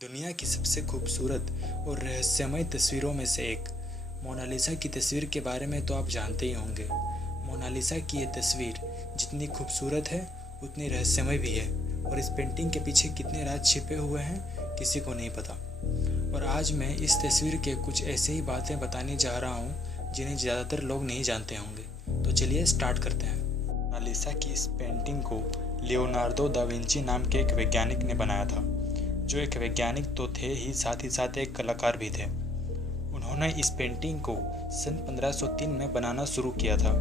दुनिया की सबसे खूबसूरत और रहस्यमय तस्वीरों में से एक मोनालिसा की तस्वीर के बारे में तो आप जानते ही होंगे। मोनालिसा की ये तस्वीर जितनी खूबसूरत है उतनी रहस्यमय भी है और इस पेंटिंग के पीछे कितने राज छिपे हुए हैं किसी को नहीं पता। और आज मैं इस तस्वीर के कुछ ऐसे ही बातें बताने जा रहा हूँ जिन्हें ज़्यादातर लोग नहीं जानते होंगे। तो चलिए स्टार्ट करते हैं। मोनालिसा की इस पेंटिंग को लियोनार्दो दा विंची नाम के एक वैज्ञानिक ने बनाया था, जो एक वैज्ञानिक तो थे ही साथ एक कलाकार भी थे। उन्होंने इस पेंटिंग को सन 1503 में बनाना शुरू किया था,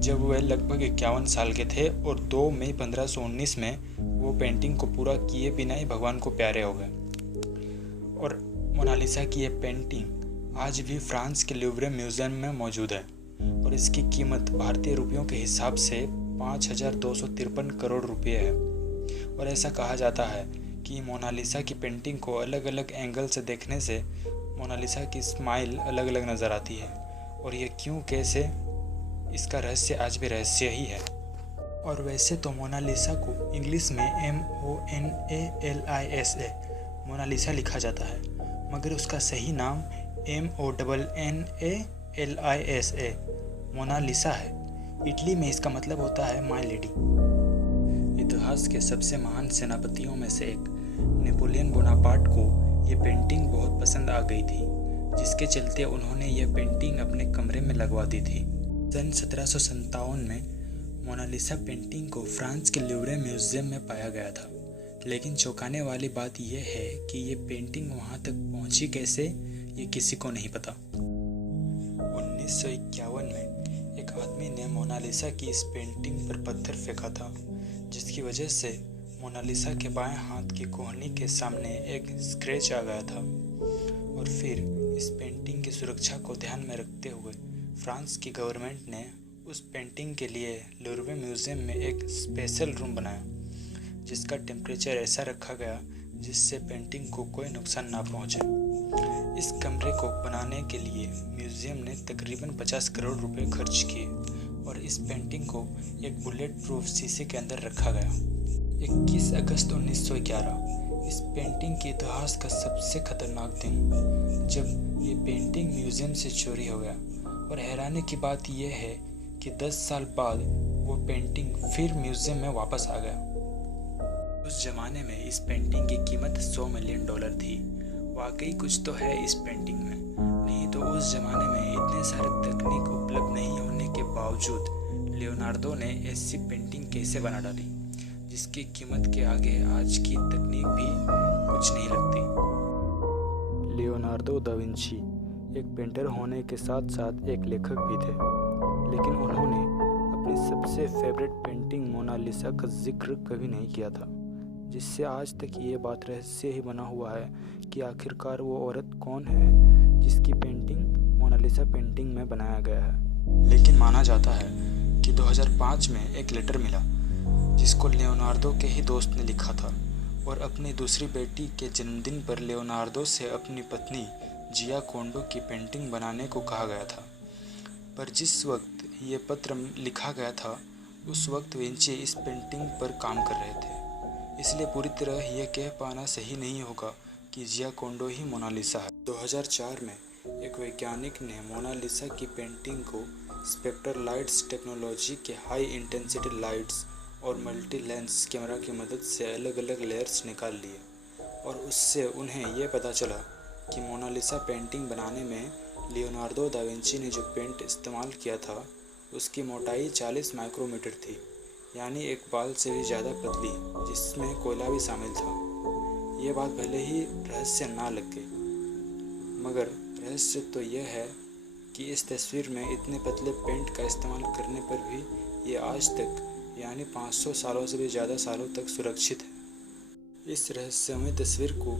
जब वह लगभग 51 साल के थे, और 2 मई 1519 में वो पेंटिंग को पूरा किए बिना ही भगवान को प्यारे हो गए। और मोनालिसा की यह पेंटिंग आज भी फ्रांस के लूव्रे म्यूजियम में मौजूद है और इसकी कीमत भारतीय रुपयों के हिसाब से 5,253 करोड़ रुपये है। और ऐसा कहा जाता है कि मोनालिसा की पेंटिंग को अलग अलग एंगल से देखने से मोनालिसा की स्माइल अलग अलग नज़र आती है, और ये क्यों कैसे, इसका रहस्य आज भी रहस्य ही है। और वैसे तो मोनालिसा को इंग्लिश में MONALISA मोनालिसा लिखा जाता है, मगर उसका सही नाम MONNALISA मोनालिसा है। इटली में इसका मतलब होता है माय लेडी। इतिहास के सबसे महान सेनापतियों में से एक नेपोलियन बोनापार्ट को ये पेंटिंग बहुत पसंद आ गई थी, जिसके चलते उन्होंने यह पेंटिंग अपने कमरे में लगवा दी थी। सन 1757 में मोनालिसा पेंटिंग को फ्रांस के लूव्रे म्यूजियम में पाया गया था, लेकिन चौंकाने वाली बात यह है कि ये पेंटिंग वहाँ तक पहुँची कैसे, ये किसी को नहीं पता। 1951 में एक आदमी ने मोनालिसा की इस पेंटिंग पर पत्थर फेंका था, जिसकी वजह से मोनालिसा के बाएं हाथ की कोहनी के सामने एक स्क्रैच आ गया था। और फिर इस पेंटिंग की सुरक्षा को ध्यान में रखते हुए फ्रांस की गवर्नमेंट ने उस पेंटिंग के लिए लूव्रे म्यूजियम में एक स्पेशल रूम बनाया, जिसका टेम्परेचर ऐसा रखा गया जिससे पेंटिंग को कोई नुकसान ना पहुंचे। इस कमरे को बनाने के लिए म्यूजियम ने तकरीबन 50 करोड़ रुपए खर्च किए और इस पेंटिंग को एक बुलेट प्रूफ शीशे के अंदर रखा गया। 21 अगस्त 1911 इस पेंटिंग के इतिहास का सबसे खतरनाक दिन, जब ये पेंटिंग म्यूजियम से चोरी हो गया। और हैरानी की बात यह है कि 10 साल बाद वो पेंटिंग फिर म्यूजियम में वापस आ गया। उस जमाने में इस पेंटिंग की कीमत $100 मिलियन थी। वाकई कुछ तो है इस पेंटिंग में, नहीं तो उस जमाने में इतने सारे तकनीक उपलब्ध नहीं होने के बावजूद लियोनार्दो ने ऐसी पेंटिंग कैसे बना डाली, जिसकी कीमत के आगे आज की तकनीक भी कुछ नहीं लगती। लियोनार्दो दा विंची एक पेंटर होने के साथ साथ एक लेखक भी थे, लेकिन उन्होंने अपनी सबसे फेवरेट पेंटिंग मोनालिसा का जिक्र कभी नहीं किया था, जिससे आज तक ये बात रहस्य ही बना हुआ है कि आखिरकार वो औरत कौन है जिसकी पेंटिंग मोनालिसा पेंटिंग में बनाया गया है। लेकिन माना जाता है कि 2005 में एक लेटर मिला, जिसको लियोनार्दो के ही दोस्त ने लिखा था, और अपनी दूसरी बेटी के जन्मदिन पर लियोनार्दो से अपनी पत्नी जिया कोंडो की पेंटिंग बनाने को कहा गया था। पर जिस वक्त ये पत्र लिखा गया था, उस वक्त विंची इस पेंटिंग पर काम कर रहे थे, इसलिए पूरी तरह यह कह पाना सही नहीं होगा कि जिया कोंडो ही मोनालिसा है। 2004 में एक वैज्ञानिक ने मोनालिसा की पेंटिंग को स्पेक्ट्रल लाइट्स टेक्नोलॉजी के हाई इंटेंसिटी लाइट्स और मल्टी लेंस कैमरा की मदद से अलग अलग लेयर्स निकाल लिए, और उससे उन्हें यह पता चला कि मोनालिसा पेंटिंग बनाने में लियोनार्दो दा विंची ने जो पेंट इस्तेमाल किया था उसकी मोटाई 40 माइक्रोमीटर थी, यानी एक बाल से भी ज़्यादा पतली, जिसमें कोयला भी शामिल था। ये बात भले ही रहस्य ना लगे, मगर रहस्य तो यह है कि इस तस्वीर में इतने पतले पेंट का इस्तेमाल करने पर भी ये आज तक, यानी 500 सालों से भी ज़्यादा सालों तक सुरक्षित है। इस रहस्यमय तस्वीर को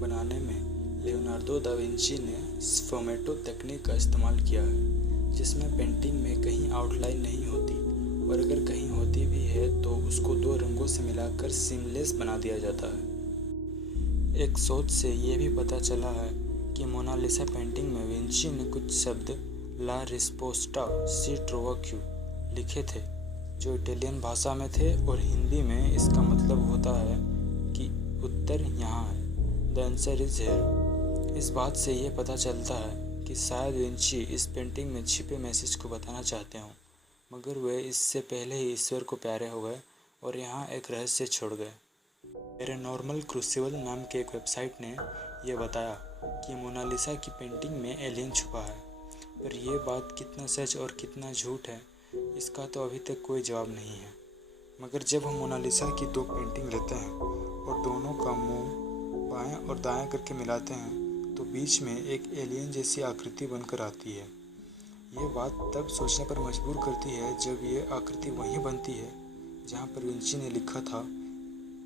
बनाने में लियोनार्दो दा विंची ने स्फुमेटो तकनीक का इस्तेमाल किया है, जिसमें पेंटिंग में कहीं आउटलाइन नहीं होती, और अगर कहीं होती भी है तो उसको 2 रंगों से मिलाकर सीमलेस बना दिया जाता है। एक शोध से ये भी पता चला है कि मोनालिसा पेंटिंग में विंची ने कुछ शब्द ला रिस्पोस्टा सी ट्रोवा क्यू लिखे थे, जो इटालियन भाषा में थे, और हिंदी में इसका मतलब होता है कि उत्तर यहाँ है। The answer is here. इस बात से ये पता चलता है कि शायद विंची इस पेंटिंग में छिपे मैसेज को बताना चाहते हों, मगर वे इससे पहले ही ईश्वर को प्यारे हो गए और यहाँ एक रहस्य छोड़ गए। पैरानॉर्मल क्रूसिबल नाम के एक वेबसाइट ने यह बताया कि मोनालिसा की पेंटिंग में एलियन छुपा है, पर यह बात कितना सच और कितना झूठ है इसका तो अभी तक कोई जवाब नहीं है। मगर जब हम मोनालिसा की दो पेंटिंग लेते हैं और दोनों का मुंह बाएं और दाएं करके मिलाते हैं तो बीच में एक एलियन जैसी आकृति बनकर आती है। ये बात तब सोचने पर मजबूर करती है जब ये आकृति वहीं बनती है जहाँ पर विंची ने लिखा था,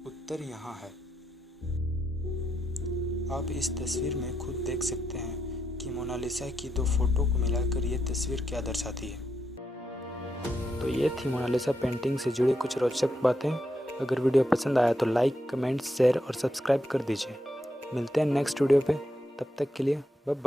उत्तर यहाँ है। आप इस तस्वीर में खुद देख सकते हैं कि मोनालिसा की दो फोटो को मिलाकर ये तस्वीर क्या दर्शाती है। तो ये थी मोनालिसा पेंटिंग से जुड़ी कुछ रोचक बातें। अगर वीडियो पसंद आया तो लाइक, कमेंट, शेयर और सब्सक्राइब कर दीजिए। मिलते हैं नेक्स्ट वीडियो पे, तब तक के लिए बाय बाय।